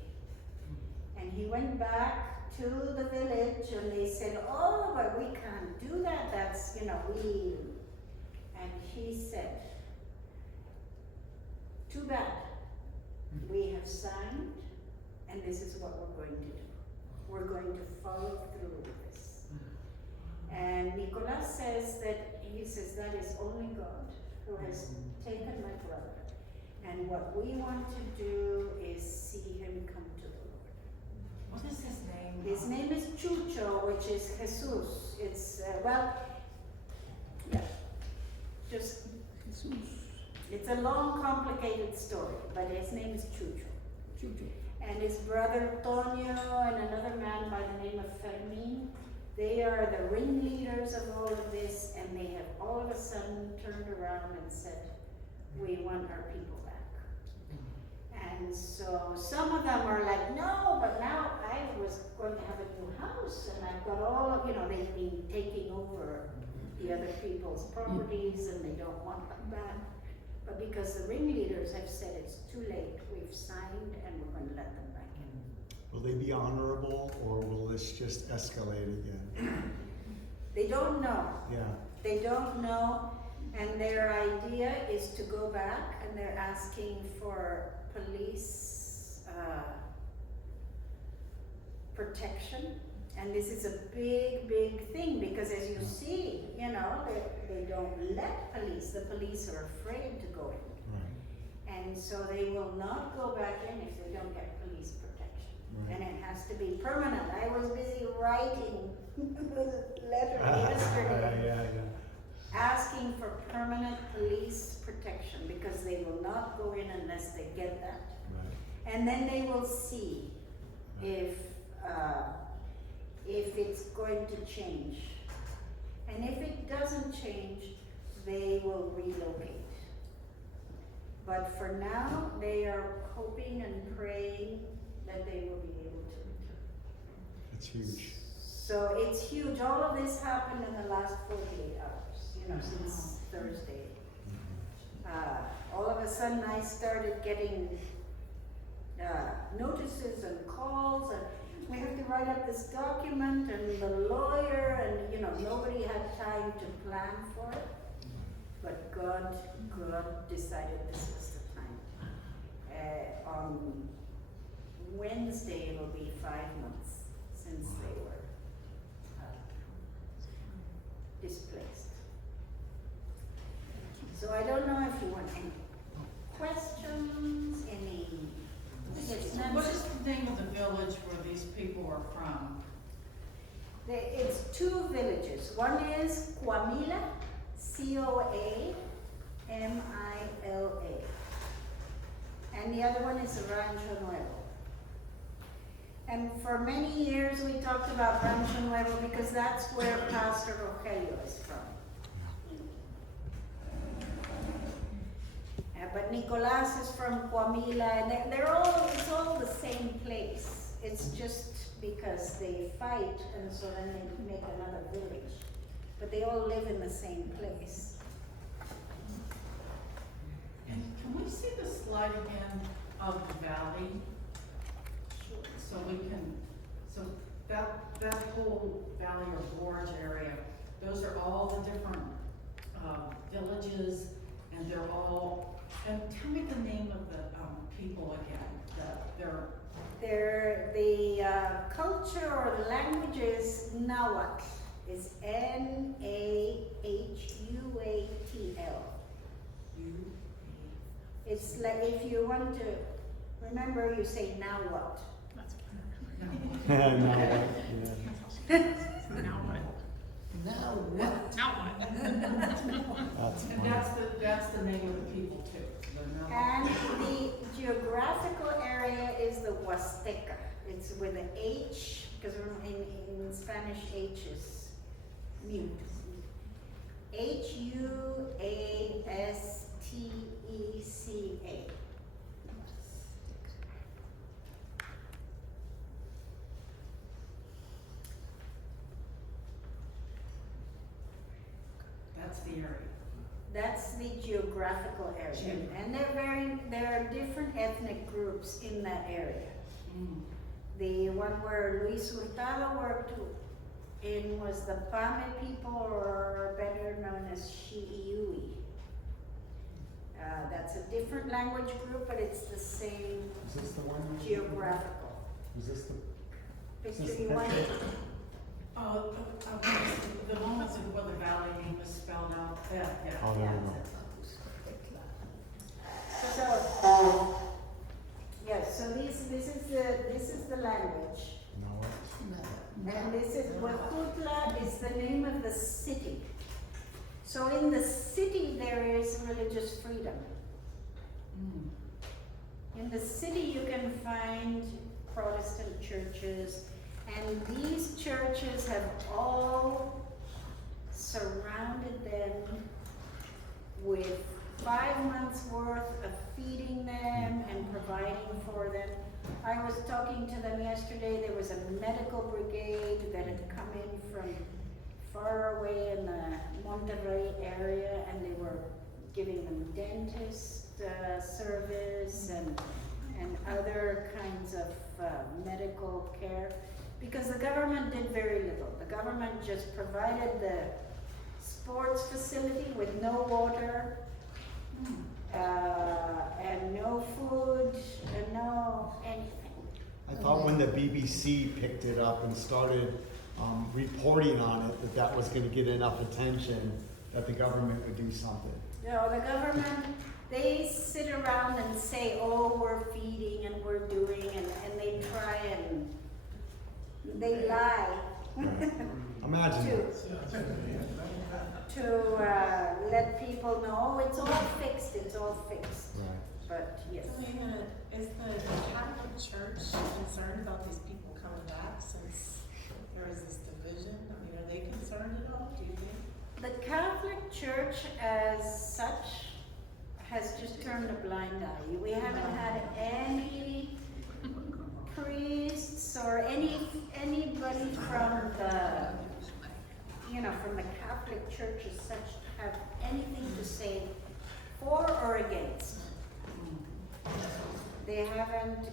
And he went back to the village, and they said, oh, but we can't do that, that's, and he said, too bad, we have signed, and this is what we're going to do. We're going to follow through with this. And Nicolas says that that is only God who has taken my brother. And what we want to do is see him come to the Lord. What is his name? His name is Chucho, which is Jesus. It's, just, it's a long, complicated story, but his name is Chucho. Chucho. And his brother Tonio and another man by the name of Fermin, they are the ringleaders of all of this, and they have all of a sudden turned around and said, we want our people back. And And so some of them are like, no, but now I was going to have a new house and I've got all of, they've been taking over the other people's properties and they don't want them back. But because the ringleaders have said it's too late, we've signed and we're going to let them back in. Will they be honorable or will this just escalate again? They don't know. Yeah. They don't know, and their idea is to go back and they're asking for police protection. And this is a big, big thing because as you see, they don't let police. The police are afraid to go in. Right. And so they will not go back in if they don't get police protection. Right. And it has to be permanent. I was busy writing a letter yesterday asking for permanent police protection because they will not go in unless they get that. Right. And then they will see if it's going to change. And if it doesn't change, they will relocate. But for now, they are hoping and praying that they will be able to return. It's huge. So it's huge. All of this happened in the last 48 hours, since Thursday. All of a sudden I started getting notices and calls and we have to write up this document and the lawyer and nobody had time to plan for it. But God decided this was the time. On Wednesday it will be 5 months since they were displaced. So I don't know if you want any questions, any. Yes, What Nancy? is the name of the village where these people are from? It's 2 villages. One is Coamila, Coamila, and the other one is Rancho Nuevo. And for many years we talked about Rancho Nuevo because that's where Pastor Rogelio is from. But Nicolas is from Coamila, and it's all the same place. It's just because they fight, and so then they make another village. But they all live in the same place. And can we see the slide again of the valley? So that whole valley or gorge area, those are all the different villages, and they're all. And tell me the name of the people again. The culture or the language is Nahuatl. It's Nahuatl. It's like if you want to remember, you say now what. That's the name of the people too. And the geographical area is the Huasteca. It's with an H, because in Spanish H is mute. Huasteca. That's the area. That's the geographical area. And there are different ethnic groups in that area. Mm. The one where Luis Hurtado worked in was the Pame people, or better known as Shi'iui. That's a different language group, but it's the same Is this the one? geographical. Is this the? Picture you want? The one with where the valley name is spelled out. Yeah. Oh, there we go. So, yes, so this is the language. And this is Huejutla is the name of the city. So in the city there is religious freedom. Mm. In the city you can find Protestant churches, and these churches have all surrounded them with 5 months worth of feeding them and providing for them. I was talking to them yesterday, there was a medical brigade that had come in from far away in the Monterrey area, and they were giving them dentist service and other kinds of medical care, because the government did very little. The government just provided the sports facility with no water, and no food, and no anything. I thought when the BBC picked it up and started reporting on it, that was gonna get enough attention that the government would do something. No, the government, they sit around and say, oh, we're feeding and we're doing, and they try and, they lie. Imagine to, that. to let people know, oh, it's all fixed, it's all fixed. Right. But yes. I mean, is the Catholic Church concerned about these people coming back since there is this division? I mean, are they concerned at all, do you think? The Catholic Church as such has just turned a blind eye. We haven't had any priests or anybody from the, from the Catholic Church as such have anything to say for or against. They haven't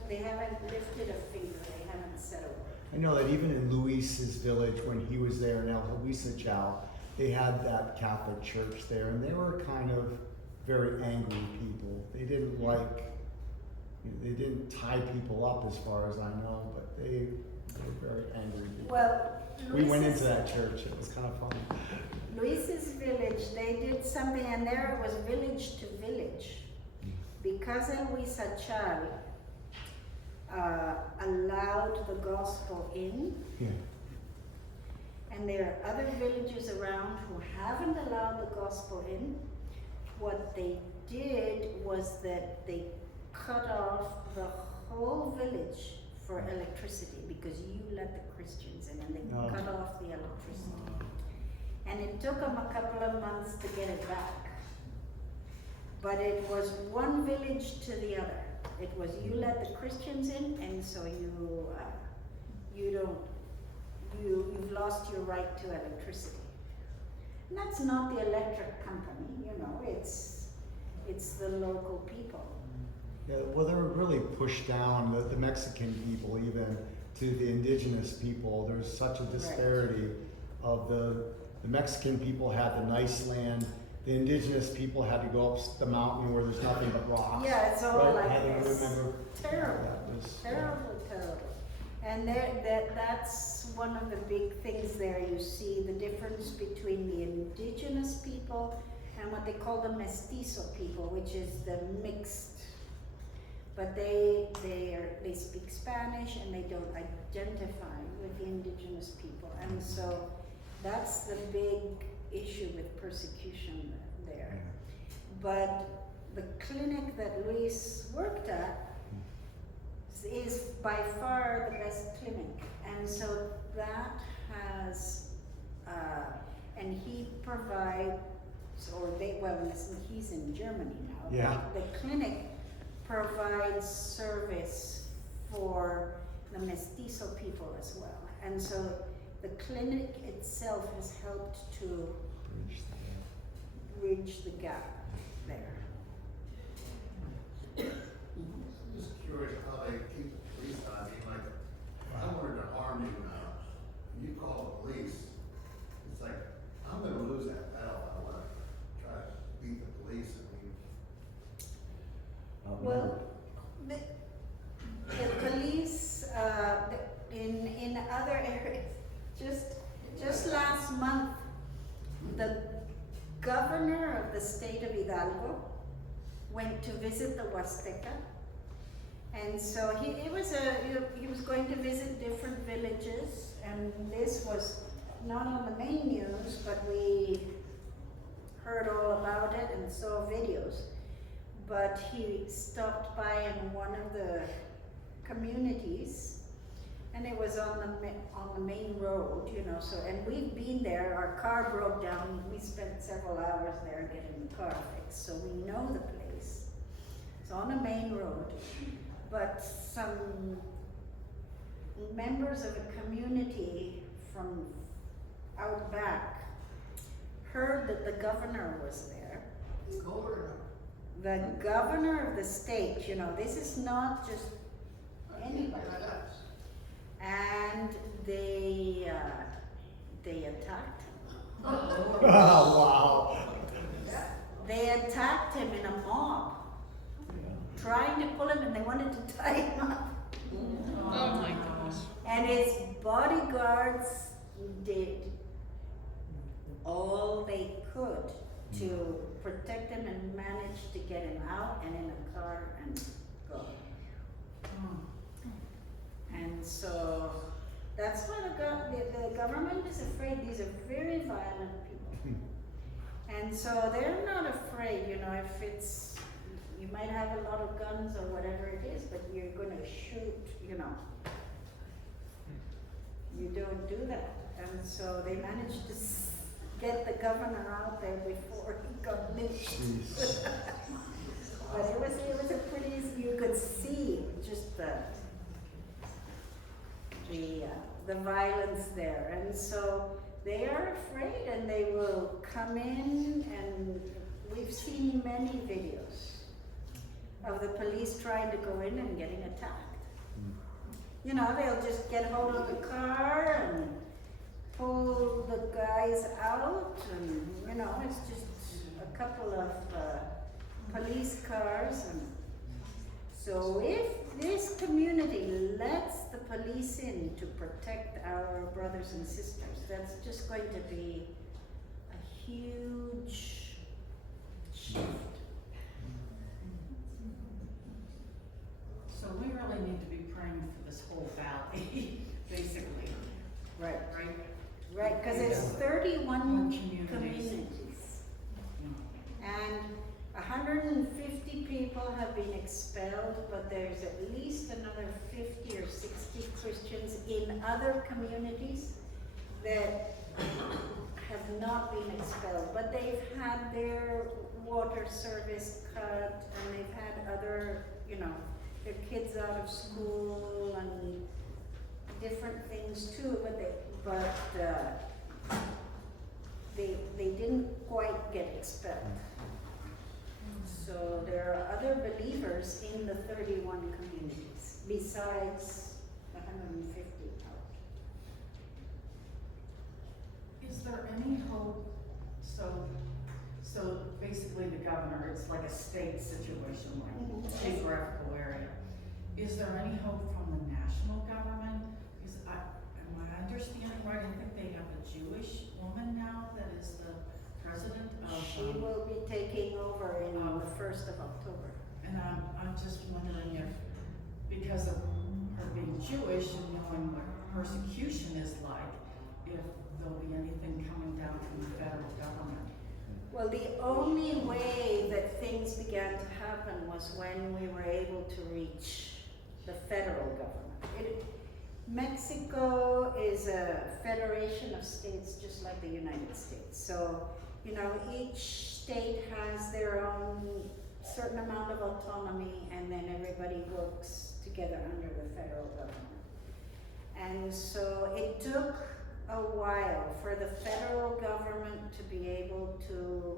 lifted a finger, they haven't said a word. I know that even in Luis's village, when he was there in El Huizachow, they had that Catholic church there, and they were kind of very angry people. They didn't they didn't tie people up as far as I know, but they were very angry people. Well, We went into that church, it was kind of fun. Luis's village, they did something, and there it was village to village. Because El Huizachow allowed the gospel in, Yeah. and there are other villages around who haven't allowed the gospel in, what they did was that they cut off the whole village for electricity, because you let the Christians in, and they Oh. cut off the electricity. And it took them a couple of months to get it back. But it was one village to the other. It was you let the Christians in, and so you've lost your right to electricity. And that's not the electric company, it's the local people. Yeah, well, they were really pushed down, the Mexican people even, to the indigenous people. There was such a disparity of the Mexican people had the nice land, the indigenous people had to go up the mountain where there's nothing but rocks. Yeah, it's all right? like Heather, this. remember? Terrible. That was, Terrible. And that's one of the big things there. You see the difference between the indigenous people and what they call the mestizo people, which is the mixed. But they speak Spanish and they don't identify with the indigenous people. And so that's the big issue with persecution there. But the clinic that Luis worked at is by far the best clinic, and so that has, and he provides, listen, he's in Germany now. Yeah. The clinic provides service for the mestizo people as well, and so the clinic itself has helped to bridge the gap there. Just curious how they keep the police on. I mean, like, if I wanted to harm you now, and you call the police, it's like, I'm gonna lose that battle. I wanna try to beat the police. Well, the police, in other areas, just last month, the governor of the state of Hidalgo went to visit the Huasteca. And so he was going to visit different villages, and this was not on the main news, but we heard all about it and saw videos. But he stopped by in one of the communities, and it was on the main road, so, and we've been there, our car broke down, we spent several hours there getting the car fixed, so we know the place. It's on a main road, but some members of a community from out back heard that the governor was there. The governor of the state, you know, this is not just anybody. And they attacked him. Oh, wow. They attacked him in a mob, trying to pull him, and they wanted to tie him up. Oh my gosh. And his bodyguards did all they could to protect him and managed to get him out and in a car and go. And so that's why the government is afraid. These are very violent people. And so they're not afraid, you know, if it's, you might have a lot of guns or whatever it is, but you're gonna shoot, you know. You don't do that. And so they managed to get the governor out there before he got lynched. But it was a pretty, you could see just the violence there. And so they are afraid and they will come in, and we've seen many videos of the police trying to go in and getting attacked. You know, they'll just get hold of the car and pull the guys out, and you know, it's just a couple of police cars. And so if this community lets the police in to protect our brothers and sisters, that's just going to be a huge shift. So we really need to be praying for this whole valley, basically. Right. Right? Right, because it's 31 Communities. communities. And 150 people have been expelled, but there's at least another 50 or 60 Christians in other communities that have not been expelled, but they've had their water service cut, and they've had other, you know, their kids out of school and different things too, but they didn't quite get expelled. So there are other believers in the 31 communities besides the 150 out. Is there any hope, so basically the governor, it's like a state situation, like geographical area. Is there any hope from the national government? Because am I understanding right, I think they have a Jewish woman now that is the president of. She will be taking over in the 1st of October. And I'm just wondering if, because of her being Jewish and knowing what persecution is like, if there'll be anything coming down from the federal government. Well, the only way that things began to happen was when we were able to reach the federal government. Mexico is a federation of states just like the United States. So, you know, each state has their own certain amount of autonomy, and then everybody works together under the federal government. And so it took a while for the federal government to be able to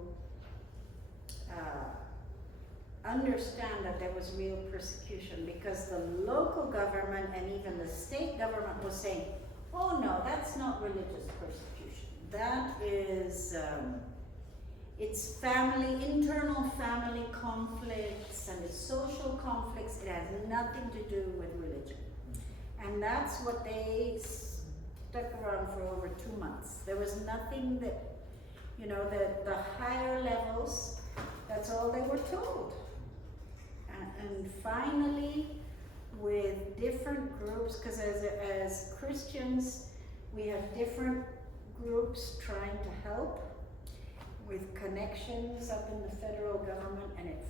understand that there was real persecution, because the local government and even the state government was saying, oh no, that's not religious persecution. That is, it's internal family conflicts and it's social conflicts. It has nothing to do with religion. And that's what they stuck around for over 2 months. There was nothing that, you know, the higher levels, that's all they were told. And finally, with different groups, because as Christians, we have different groups trying to help with connections up in the federal government, and it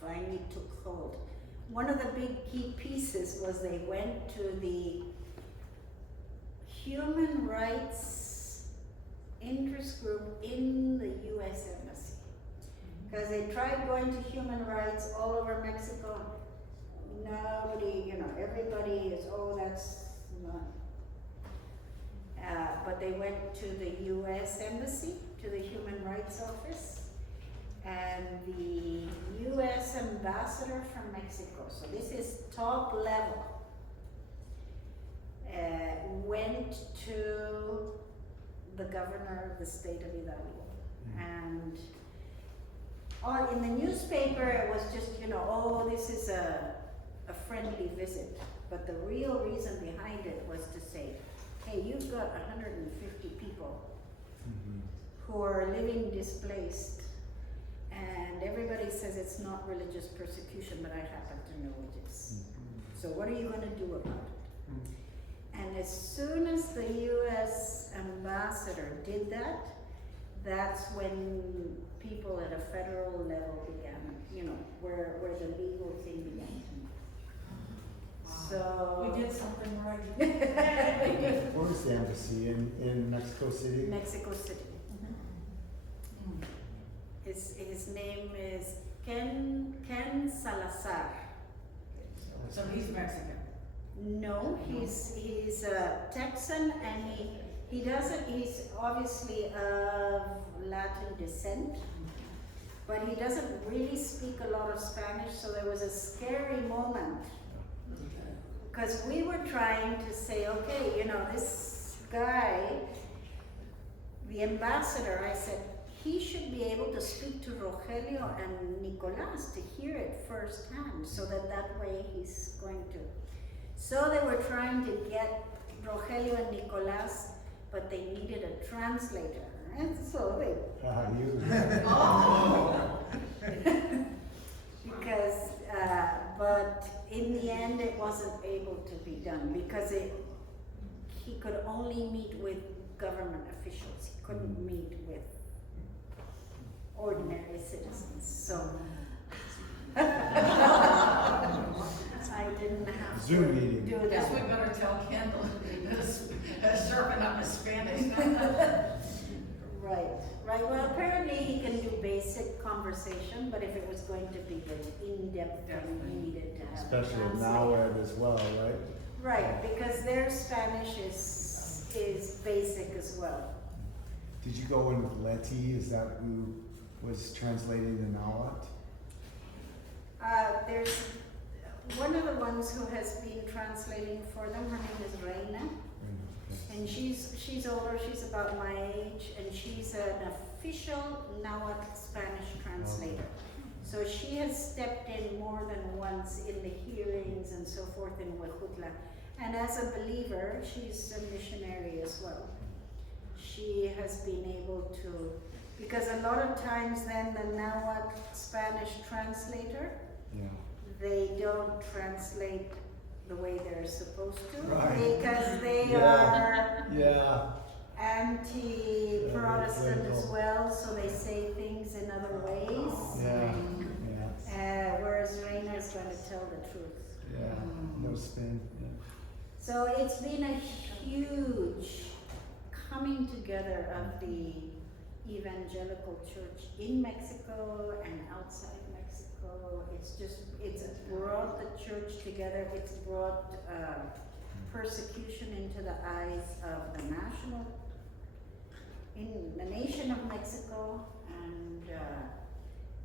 finally took hold. One of the big key pieces was they went to the human rights interest group in the U.S. Embassy. Because they tried going to human rights all over Mexico. Nobody, everybody is, oh, that's not. But they went to the US Embassy, to the Human Rights Office, and the US Ambassador from Mexico, so this is top level, went to the governor of the state of Hidalgo. And in the newspaper it was just, oh, this is a friendly visit. But the real reason behind it was to say, hey, you've got 150 people who are living displaced, and everybody says it's not religious persecution, but I happen to know it is. So what are you going to do about it? And as soon as the US ambassador did that, that's when people at a federal level began, where the legal thing began to move. So We did something right. Where is the embassy? In Mexico City? Mexico City. His name is Ken Salazar. So he's Mexican. No, he's a Texan, and he's obviously of Latin descent, but he doesn't really speak a lot of Spanish, so there was a scary moment. Because we were trying to say, okay, this guy, the ambassador, I said, he should be able to speak to Rogelio and Nicolas to hear it firsthand, so that way he's going to. So they were trying to get Rogelio and Nicolas, but they needed a translator, and so they. Because, but in the end, it wasn't able to be done because he could only meet with government officials. He couldn't meet with ordinary citizens. So I didn't have Zoom to meeting. do Guess that. we better tell Kendall to sharpen up his Spanish. Right. Well, apparently he can do basic conversation, but if it was going to be the in-depth thing, he needed to have a Especially translator. now as well, right? Right, because their Spanish is basic as well. Did you go in with Letty? Is that who was translating the Nahuatl? There's one of the ones who has been translating for them. Her name is Reina, and she's older. She's about my age, and she's an official Nahuatl Spanish translator. So she has stepped in more than once in the hearings and so forth in Huejutla. And as a believer, she's a missionary as well. She has been able to, because a lot of times then the Nahuatl Spanish translator, they don't translate the way they're supposed to, Right. because they Yeah. are anti-Protestant as well, so they say things in other ways. Whereas Reina is going to tell the truth. No spin. So it's been a huge coming together of the evangelical church in Mexico and outside Mexico. It's brought the church together. It's brought persecution into the eyes of the nation of Mexico,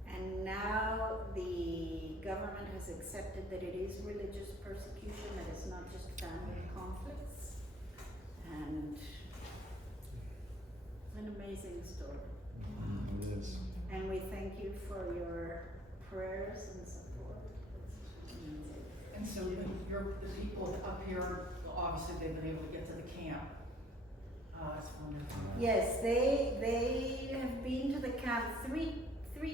and now the government has accepted that it is religious persecution, that it's not just family conflicts, and an amazing story. It is. And we thank you for your prayers and support. It's amazing. And so the people up here, obviously they've been able to get to the camp. It's wonderful. Yes, they have been to the camp three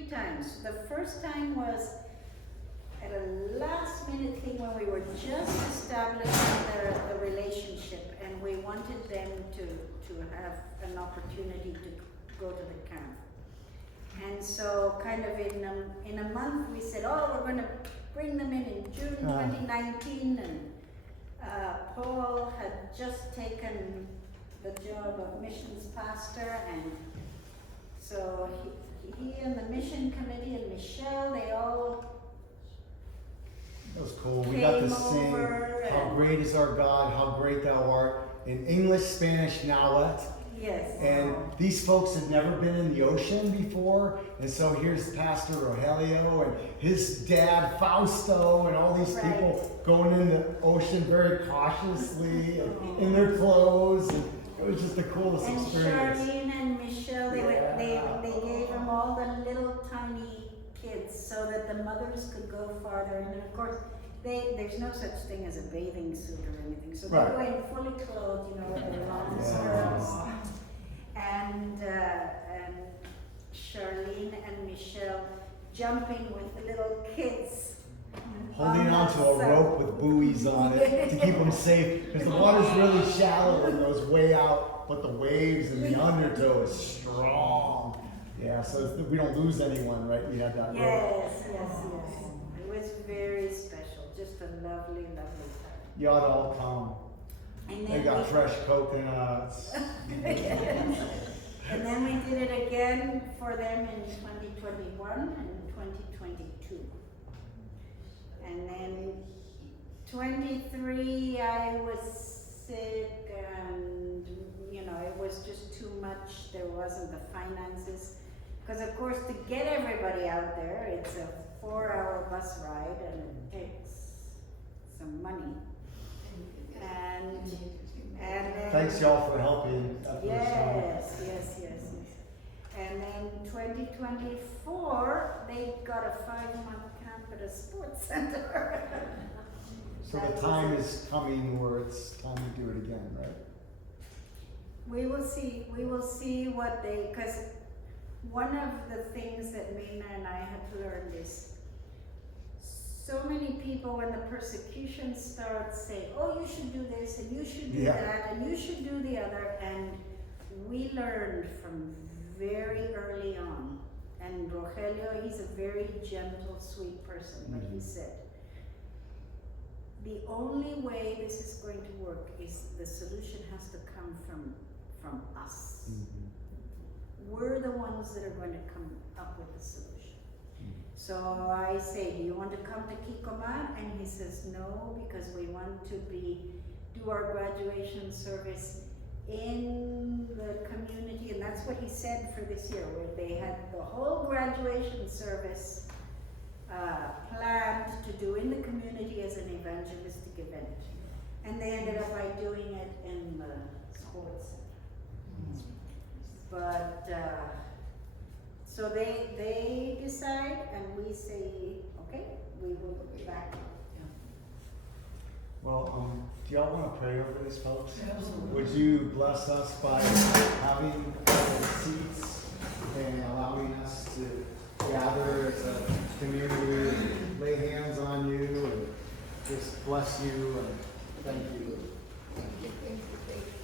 times. The first time was at a last minute thing when we were just establishing the relationship, and we wanted them to have an opportunity to go to the camp. And so kind of in a month we said, oh, we're going to bring them in June 2019, and Paul had just taken the job of missions pastor, and so he and the mission committee and Michelle, they all That was cool. We got to came sing over "How and- Great Is Our God, How Great Thou Art" in English, Spanish, Nahuatl. yes. And these folks had never been in the ocean before, and so here's Pastor Rogelio and his dad Fausto and all these Right. people going in the ocean very cautiously and in their clothes. And it was just the coolest And experience. Charlene and Michelle, they Yeah. gave them all the little tiny kids so that the mothers could go farther. And of course, there's no such thing as a bathing suit or anything, so they Right. go in fully clothed, you know, with their long Yeah. skirts. And Charlene and Michelle jumping with the little kids. Holding on to a So- rope with buoys on it to keep them safe, because the water's really shallow and goes way out, but the waves and the undertow is strong. Yeah, so that we don't lose anyone, right? We had that rope. Yes, yes, yes. It was very special, just a lovely, lovely time. You ought to all come. And They then got we- fresh coconuts. And then we did it again for them in 2021 and 2022. And then 23, I was sick and, you know, it was just too much. There wasn't the finances. Because of course, to get everybody out there, it's a 4-hour bus ride and it takes some money. And then. Thanks y'all for helping that first time. Yes, yes, yes, yes. And then 2024, they got a 5-month camp at a sports center. So the time is coming where it's time to do it again, right? We will see what they, because one of the things that Mirna and I had learned is so many people, when the persecution starts, say, oh, you should do this and you should do Yeah. that and you should do the other. And we learned from very early on. And Rogelio, he's a very gentle, sweet person, but he said, the only way this is going to work is the solution has to come from us. We're the ones that are going to come up with the solution. So I say, do you want to come to Kikoman? And he says, no, because we want to do our graduation service in the community. And that's what he said for this year, where they had the whole graduation service planned to do in the community as an evangelistic event. And they ended up by doing it in the sports center. But, so they decide and we say, okay, we will back up. Well, do y'all want to pray over this, folks? Absolutely. Would you bless us by having seats and allowing us to gather as a community, lay hands on you, and just bless you and thank you. Thank you, thank you, thank you.